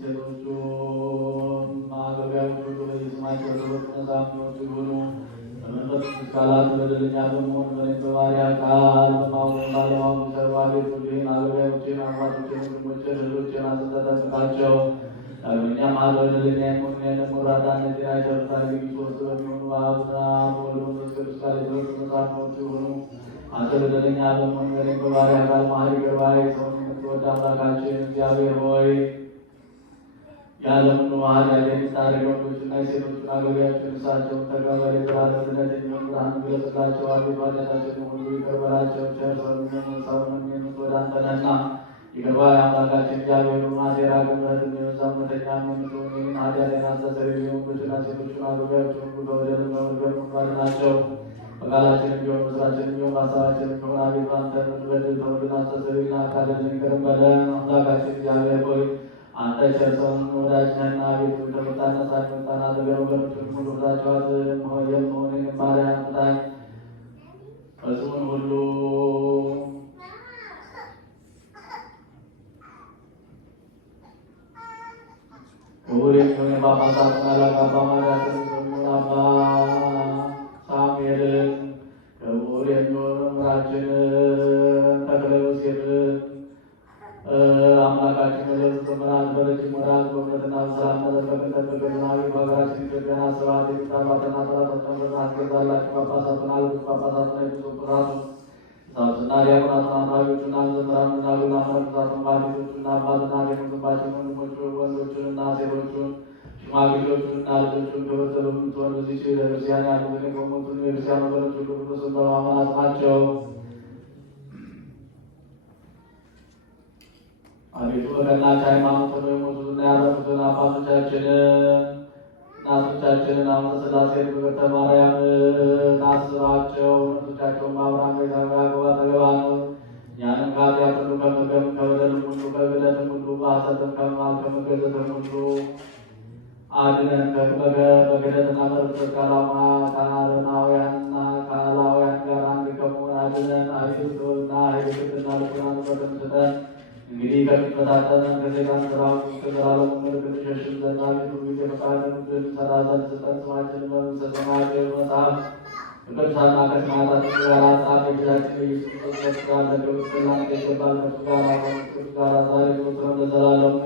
ሴቶቹም አገልጋዮች ሁሉ በየስማቸው ተወጡ ነጻሚዎች ሁኑ። በመንፈስ ቅዱስ ቃላት በደለኛ በመሆን በእኔም በባሪያ ቃል በማወቅ ባለማወቅ ሰሩ። አቤቱ ይህን አገልጋዮችን፣ አባቶችን፣ ወንድሞችን፣ እህቶችን አጽንተህ ጠብቃቸው። ዳግመኛም በደለኛ የሆኑ ያለመራዳነትን አይደርሳል። ሶስት በሚሆኑ በአብና በወልድ በመንፈስ ቅዱስ ቃል የተወጡ ነጻሚዎች ሁኑ። አንተ በደለኛ በመሆን በእኔም በባሪያ ቃል መሐሪ ይቅር ባይ ሰውን የምትወድ አምላካችን እግዚአብሔር ሆይ የዓለምን ኃጢአት የምታደርግ ወንዶችና የሴቶችን አገልጋዮችን እሳቸውን ተቀበል። የዘላለም ድነት የሚሆን ብርሃን ግለጽላቸው። አቤቱ ኃጢአታችንን ሁሉ ይቅር በላቸው። ቸር ሰውንም የምትወድ አንተ ነህና ይቅር ባይ አምላካችን እግዚአብሔር ሆይ ማሴራ ግምረት የሚበዛ እውነተኛም የምትሆን ይህን ኃጢአቴን አስተሰርይ። ወንዶችና ሴቶችን አገልጋዮችን ሁሉ ከበደልም ከመርገም ሁሉ አድናቸው። በቃላችንም ቢሆን በሥራችንም ቢሆን በሐሳባችንም ቢሆን አቤቱ አንተን የምትበድል ተውልን አስተሰርይና አካልልን ይቅር በለን። አምላካችን እግዚአብሔር ሆይ አንተ ቸር ሰውን ወዳጅ ነህና አቤቱ ከቁጣነት ሳትመጣን አድርገን ወገኖችን ሁሉ ፍታቸዋት የምሆንን ባሪያህን ፍታኝ። ሕዝቡን ሁሉ ክቡር የሚሆን የጳጳሳትን አለቃ አባ ማትያስን የሚሆን አባ ሳሙኤልን ክቡር የሚሆን መምህራችንን ተክለ ዮሴፍን አምላካችን ወለዝ ዘመናት በረጅም ወራት በእውነትና በሰላም መጠበቅን ጠብቅልን። አቤቱ ሀገራችን ኢትዮጵያን አስባት። የምታባትና ጠላቶቿን አስገዛላቸው። ጳጳሳቱን አልብስ ጳጳሳቱን ኤጲስቆጶሳቱን ጻፍትና ዲያቆናቱን አንባቢዎቹና መዘምራኑን ናሉና መነኮሳቱን ባልቴቶቹና አባትና የሞቱባቸውን ወንድሞች ወንዶቹንና ሴቶቹን ሽማግሌዎቹንና ልጆቹን ክብርት በምትሆን በዚህች ቤተክርስቲያን ያሉትን የቆሙትን የቤተክርስቲያን ወገኖች ሁሉ ቅዱስን በማመን አጽናቸው። አቤቱ በቀናች ሃይማኖት ሆነው የሞቱትና ያረፉትን አባቶቻችንን እናቶቻችንን አቡነ ሥላሴን በቤተ ማርያምን አስባቸው። ነፍሶቻቸውን በአብርሃም በይስሐቅ በያዕቆብ አጠገብ አኑር። እኛንም ከኃጢአት ሁሉ ከመርገም ከበደልም ሁሉ ከክህደትም ሁሉ በሐሰትም ከመማል ከመገዘትም ሁሉ አድነን። በክህደትና በርኩሰት ከአረማውያንና ከአላውያን ጋር አንድ ከመሆን አድነን። አቤቱ ጥበብና ኃይል ቅድስና ልቡናን እውቀትን ስጠን። እንግዲህ ከሚፈታተነን ከሰይጣን ሥራ ሁሉ ከዘላለሙ ምልክት ሸሽን ዘንድ አቤቱ ጊዜ ፈቃድን እንድንሠራ ዘንድ ስጠን። ስማችንን በመንግሥተ ሰማያት መጽሐፍ ከቅዱሳንና ከሰማዕታት ጋር ጻፍ። የጌታችን የኢየሱስ ክርስቶስ ጋር ለክብር ስላንተ ይገባል። ከእርሱ ጋር ከመንፈስ ቅዱስ ጋር ዛሬ ዘወትርም ለዘላለሙ